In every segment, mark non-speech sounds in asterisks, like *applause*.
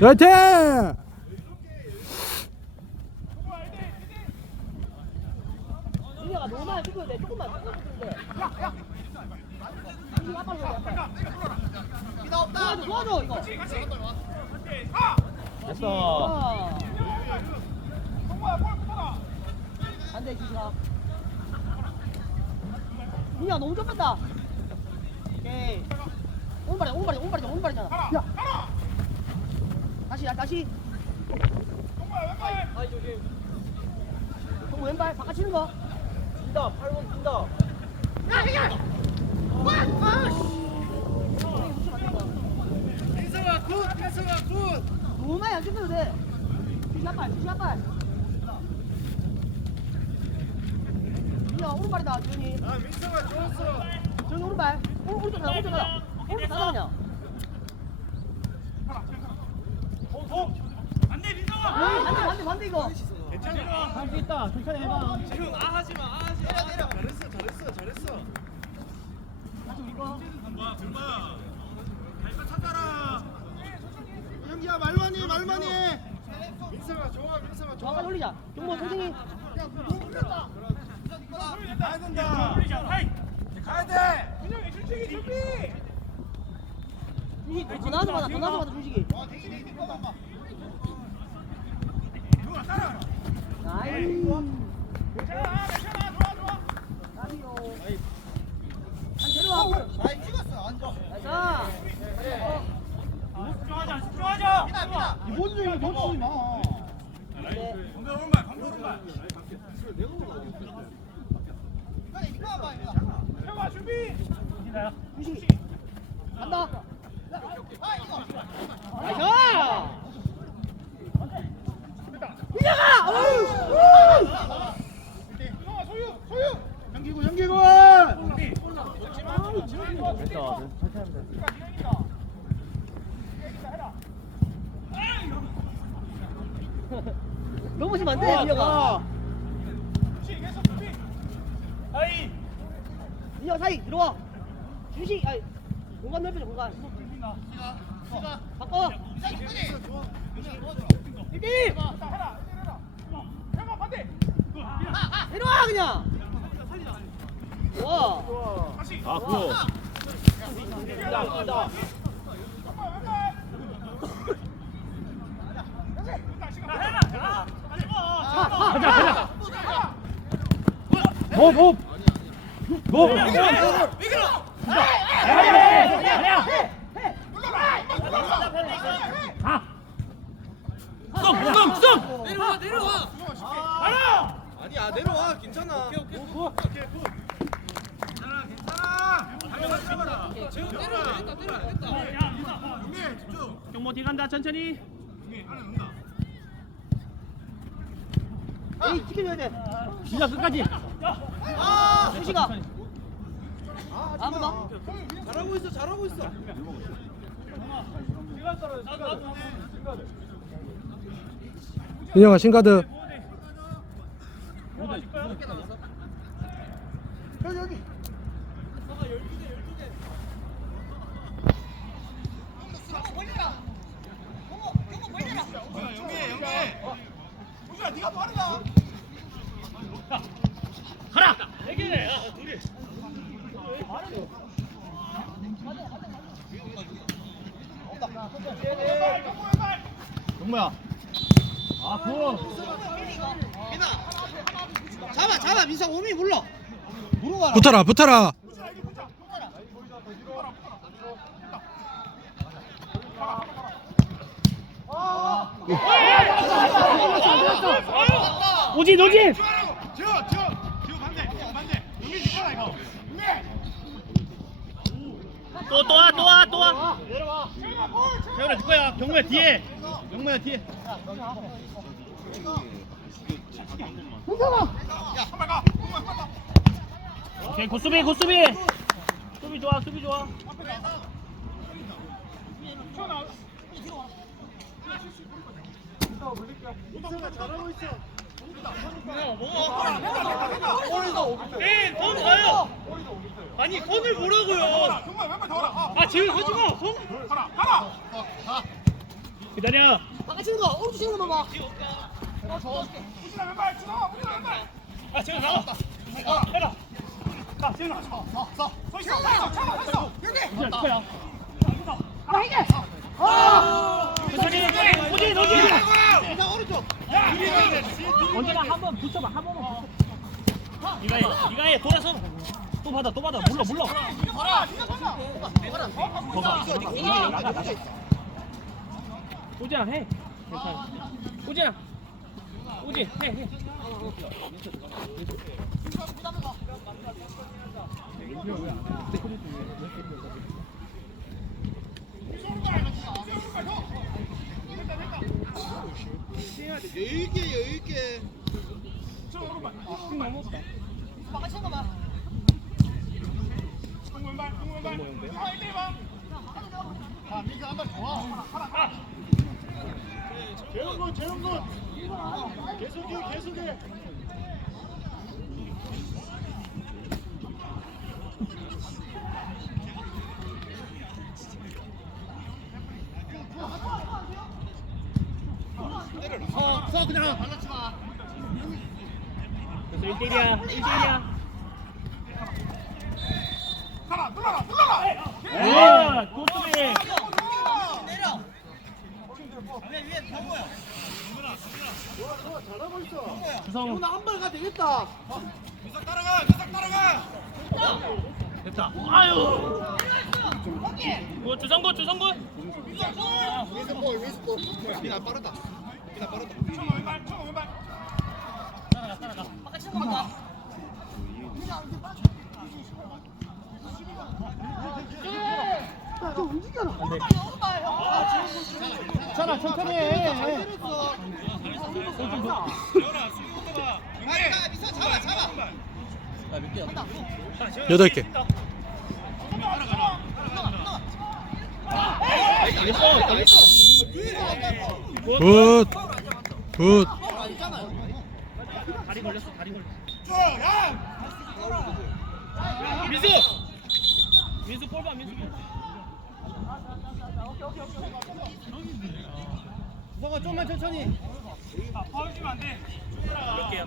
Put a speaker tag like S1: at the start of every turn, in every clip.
S1: 화이팅!
S2: 민혁아. 조금만. 도와줘 도와줘 이거.
S3: 됐어.
S2: 아. 안돼 지수가. 민혁아 너무 좁혔다. 오케이. 오른발이 오른발이 오른발이 오른발이잖아. 야. 다시 야, 다시. 동 왼발 바깥 치는 거.
S3: 뛴다. 8번 뛴다.
S4: 민성아 굿! 민성아 굿!
S2: 너무 찍어도 돼. 주시 한 발, 주시 한 발. 민혁아 오른발이다 지훈이.
S4: 아 민성아 좋았어!
S2: 저기 오른발. 오, 오른쪽 가다, 오른쪽 가다. 오른쪽 가다 그냥.
S4: 안돼 민성아!
S2: 아, 반대, 반대, 반대 이거.
S4: 괜찮아
S3: 할수 있다. 천천히 해봐.
S4: 지금 아 하지 마 아 하지 마 내려 내려 잘했어 잘했어 잘했어
S2: 다시 우리 거.
S4: 뭐야 들마 갈거 찾아라 형기야 말만이 말만이 민성아 좋아 민성아
S2: 저 아까 올리자. 경모 고생이.
S4: 가야 된다 가야 돼 민영이 준식이 준비
S2: 받아, 더 나와서 받아 주식이. 나이. 나이요. 한 데려와.
S4: 많이 찍었어 앉아
S2: 자.
S4: 집중하자 집중하자 미나 미나 이번 중에 놓치지 마
S2: 네. 간다. 넘어지면 안 돼,
S4: 하이
S2: 민혁 사이 들어와. 주식, 아니, 공간 넓혀줘, 공간. 바꿔. 1대1!
S4: 해봐 반대
S2: 내려와, 그냥! 와.
S3: 아, 굿. 가자, 가자. 호, 호. 호. 가. 쏙, 쏙, 쏙.
S4: 내려와 내려와 야 내려와. 괜찮아. 오케이 오케이. 괜찮아 괜찮아. 가져가 잡아라. 지금 내려와. 됐다 내려와 됐다 용미 집중.
S3: 경모 뒤 간다, 천천히.
S4: 용미 안에 넣는다.
S2: 에이, 지켜줘야 돼.
S3: 시작 끝까지.
S2: 아, 주식아. 아무 봐.
S4: 잘하고 있어 잘하고 있어.
S1: 민영아 신가드
S4: 여기 여기 용미 용미 우주야 네가 빠르다
S3: 가라. 동모야. 아, 굿.
S2: 잡아, 잡아. 민상 오미 물러.
S1: 붙어라 붙어라
S3: 오진, 오진.
S4: 이거 용미
S3: 또, 또 와, 또 와, 또 와. 세훈아, 네 거야. 경모야, 뒤에. 경모야, 뒤에.
S4: 한발 가 한발 가
S3: 오케이, 굿수비, 굿수비. 수비 좋아, 수비 좋아.
S4: 민성아 잘하고 있어
S3: 에, 손 가요. 아니, 손을 보라고요.
S4: 정말 왼발 더 가라
S3: 아, 지금 가지고 손.
S4: 가라 가라
S3: 기다려.
S2: 바깥 치는 거 오른쪽 치는 거 봐봐
S4: 우진아 왼발 준호 우진아 왼발
S3: 아, 지금 나왔다. 해라. 나.
S4: 서 있어 서 있어 참아 서 있어 여기
S3: 우진아, 누구야?
S2: 아 이게 아
S3: 천천히. 오진, 오진.
S2: 자 오른쪽
S3: 언제나 한번 붙여봐, 한 번만 붙여. 네가 해, 네가 해. 돌아서. 또 받아, 또 받아. 몰라, 몰라.
S2: 봐라 니가
S3: 거가.
S2: 니가
S3: 나가, 나가. 오지야, 해. 괜찮아. 오지야. 오지, 해, 해.
S1: 여유있게 여유있게
S2: 치는 거 봐.
S4: 아 이때 봐 재훈군 재훈군 계속해 계속해
S1: 서 그냥
S3: 그래서 1대1이야, 1대1이야.
S4: 가라 눌러라 눌러라
S3: 와, 고수비.
S2: 내려
S3: 주성.
S2: 나한발 가 되겠다
S4: 계속 따라가 계속 따라가
S3: 됐다. 아유. 뭐 주성구, 주성구.
S1: 웨이스볼 웨이스볼 미나 빠르다 미나 빠르다
S4: 총 왼발 총 왼발
S2: 바깥 치는 거 봐. 좀 움직여라.
S3: 괜찮아, 천천히 해.
S1: 여덟 개 굿! 굿!
S3: 다리 걸렸어, 다리 걸렸어. 민수! 민수 볼 봐, 민수.
S1: 성아 좀만 천천히
S4: 파울 주면 안 돼
S3: 몇 개야?
S5: 야,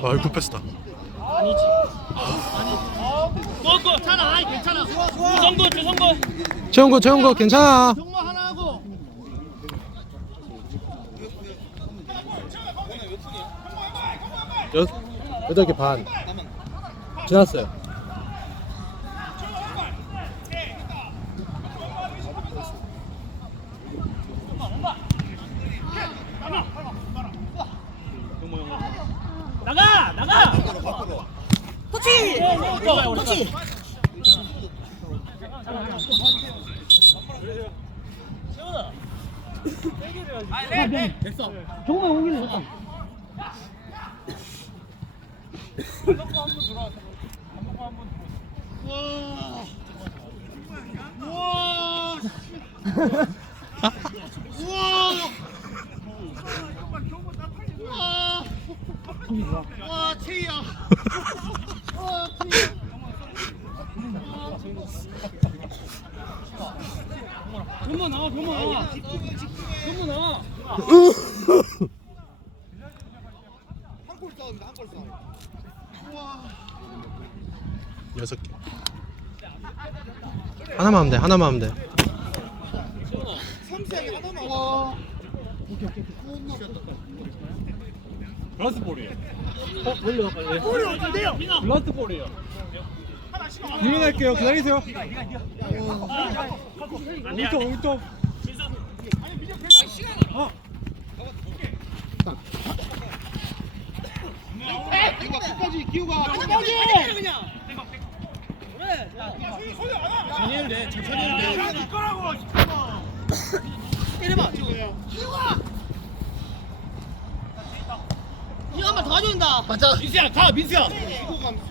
S1: 아이고 패스다
S3: 아니지. 아니지. 고, 고, 괜찮아, 아이, 괜찮아. 주성구, 주성구.
S1: 채운 거 괜찮아
S2: 정말 하나 하고.
S1: 여, 여덟 개반 지났어요
S3: 나가! 나가!
S2: 터치.
S3: 터치!
S2: 정말 옮기네.
S4: 와 체이야 *laughs*
S5: 정모 나와, 정모 나와. 정모 나와.
S1: 한골 싸움이다 한골 싸움 여섯 개 하나만 하면 돼 하나만 하면 돼 삼색이 하나만 와
S3: 블라스트 볼이에요. 어, 돌려, 빨리. 볼이 어딘데요? 블라스트 볼이에요.
S1: 유인할게요. 기다리세요.
S3: 울톱
S1: 울톱. 어.
S2: 기우가
S1: 끝까지
S3: 기우가 끝까지.
S1: 천천히 해도 돼. 천천히 해도
S3: 돼. 이거라고.
S1: 때려봐. 기우가. 이
S2: 한발더 가져온다. 맞아. 민수야 가 민수야. 기우가.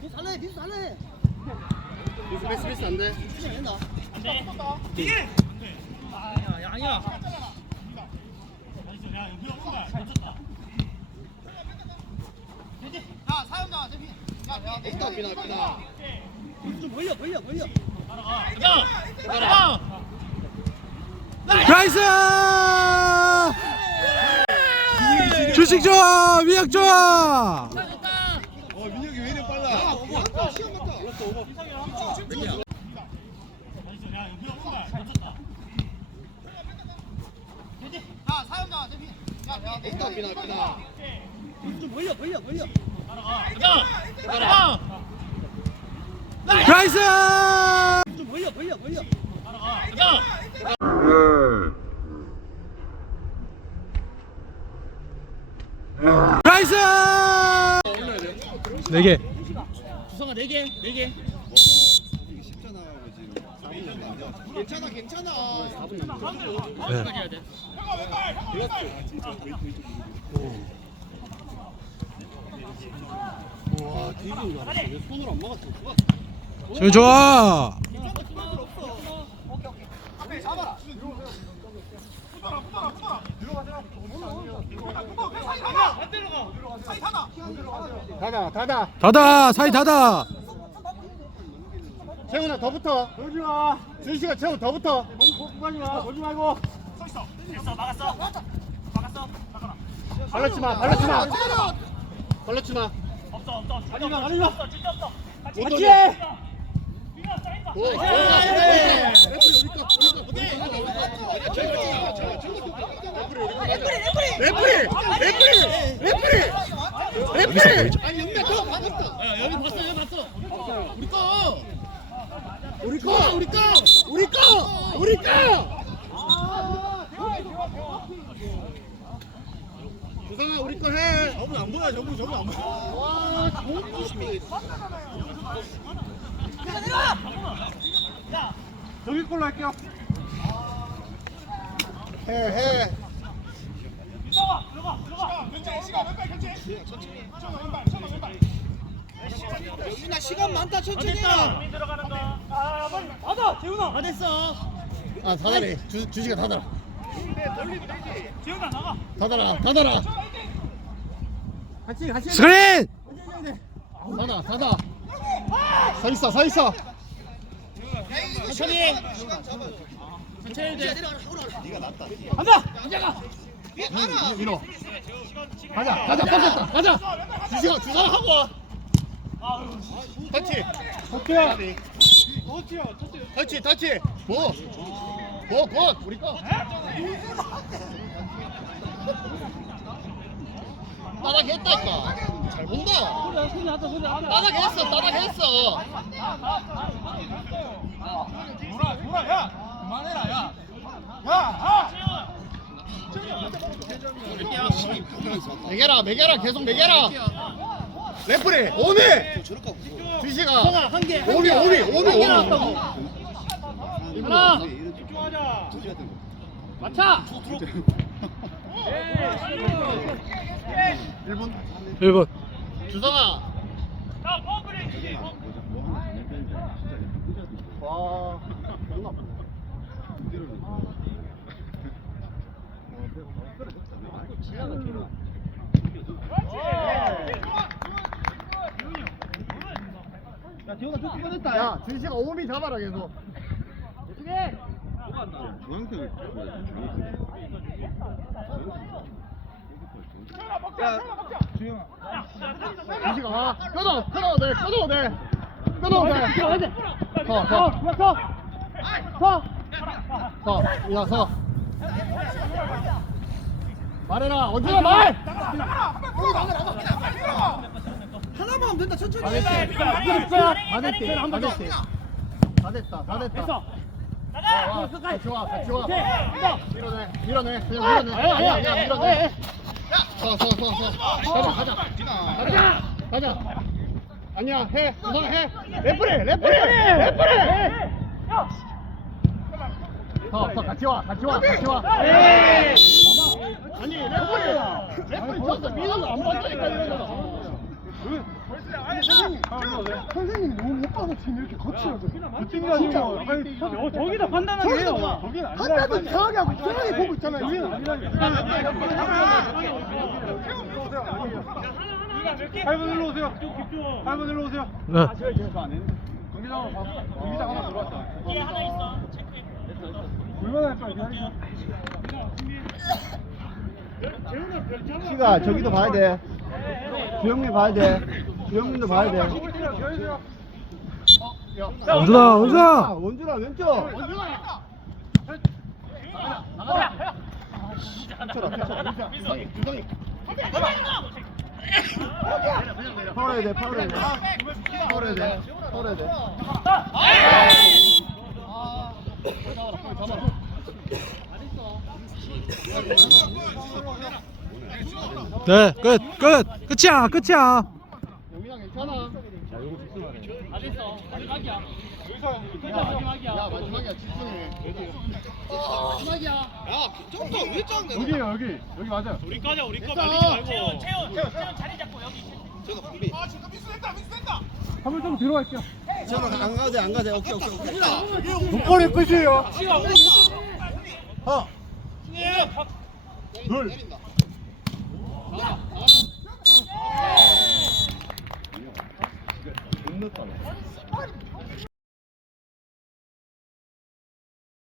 S3: 민수
S2: 살래. 민수 살래.
S1: 미스 미스 미스 안 돼.
S2: 민수 안 된다.
S3: 안돼 아니야 아니야
S1: 있다 비나 비나.
S2: 좀 벌려 벌려 벌려.
S3: 가자 가자
S1: 나이스! 주식 좋아, 위약 좋아. 어 민혁이 왜 이래 빨라? 야, 시간 많다. 있다 비나 비나.
S2: 좀 벌려 벌려 벌려.
S3: 가자 가자
S1: 나이스!
S2: 좀 벌려 벌려 벌려.
S1: 나이스! 네 개.
S3: 주성아 4개 4개
S1: 괜찮아 괜찮아.
S3: 해야
S1: 돼와 되게 왜 손으로 안 막았어? 저 좋아.
S4: 닫아 닫아
S1: 닫아 사이 닫아.
S4: 채훈아 더 붙어 돌지 마 준식아 채훈 더 붙어 너무 가지 마 돌지 말고
S3: 됐어 막았어 막았어
S4: 발랐지 마 발랐지 마 발랐지 마
S3: 없어 없어
S4: 가지 마 가지 마
S3: 없어 진짜 없어
S4: 같이 해 레프리 레프리 레프리 레프리
S1: 아니 영매 저 받았다.
S3: 여기 봤어 여기 봤어
S1: 우리 거.
S4: 우리 거 우리 거 우리 거 우리 거 주성아 우리 거해 저분 안 보여 저분 저분 안 보여
S1: 와 좋은 조심이.
S4: 저기 걸로 할게요 해해
S1: 유나 시간 많다 천천히.
S3: 우리 들어가는다 아 빨리 받아 재훈아. 다 됐어.
S4: 아 닫아래 주, 주식아 닫아라
S3: 재훈아 나가.
S4: 닫아라 닫아라 같이 같이
S1: 스크린.
S4: 서 있어 서 있어.
S3: 천천히. 천천히 돼.
S4: 간다! 민호 가 자 가자 뻗었다 가자 주식아 주사 하고 와 터치 터치 터치 터치 뭐 뭐 뭐 우리 거 따라했다니까 잘 본다 따라했어 따라했어 매겨라 매겨라 계속 매겨라. 레프리 오미 주시가.
S3: 한개
S4: 오미 오미 오미 오미
S3: 하나. 맞춰.
S4: 1분
S1: 1번.
S4: 주성아. 와 야 준식아 오미 잡아라 계속. 와 끊어 끊어 돼 끊어 돼 끊어 돼. 서 서 서 서 서 야 서. 말해라 원준아 말
S5: 하나만 하면 된다 천천히.
S4: 다 됐지 다. 됐지 다 됐지 다 됐다 다 됐다 와, 와, 같이 와 같이. 와 밀어내 밀어내. 그냥 밀어내. 아니야 아니야 밀어내. 서서서서. 가자 가자. 가자 가자. 아니야 해. 우선 해. 레프리 레프리 레프리! 서서 같이 와 같이 와 같이 와. 아니 레프리 레프리 졌어 민호는 안 맞다니까 이러잖아 선생님 너무 못 봐서 지금 이렇게 거칠어져. 그 팀이 아니고
S2: 어, 저기다 판단을 해요.
S4: 거긴 판단도 이상하게 하고 이상하게 보고 있잖아요.
S2: 팔번 일로 오세요. 8번 일로 오세요.
S4: 네.
S2: 경기장 하나 봐. 경기장 하나 들어왔다.
S3: 뒤에 하나 있어.
S2: 얼마나 할 거야, 기다리자.
S4: 시가 저기도 봐야 돼. 주영민 봐야 돼. 주영민도 봐야 돼.
S1: 원준아, 원준아.
S4: 원준아 왼쪽. 파울해야 돼, 파울해야 돼. 파울해야 돼, 파울해야 돼.
S1: 네, 끝, 끝, 끝이야, 끝이야.
S4: 영민아 괜찮아.
S3: 다 됐어. 마지막이야.
S4: 야, 마지막이야. 야, 마지막이야. 집중해.
S2: 여기, 여기. 여기 맞아.
S3: 우리 거죠, 우리 거 말리지 말고. 채훈, 채훈, 채훈 자리 잡고 여기.
S2: 한번 좀 뒤로 갈게요.
S4: 저는 안 가도 돼, 안 가도 돼. 오케이, 오케이, 오케이.
S2: 목걸이 끝이에요.
S4: 어.
S2: 둘.
S4: 못 넣었다.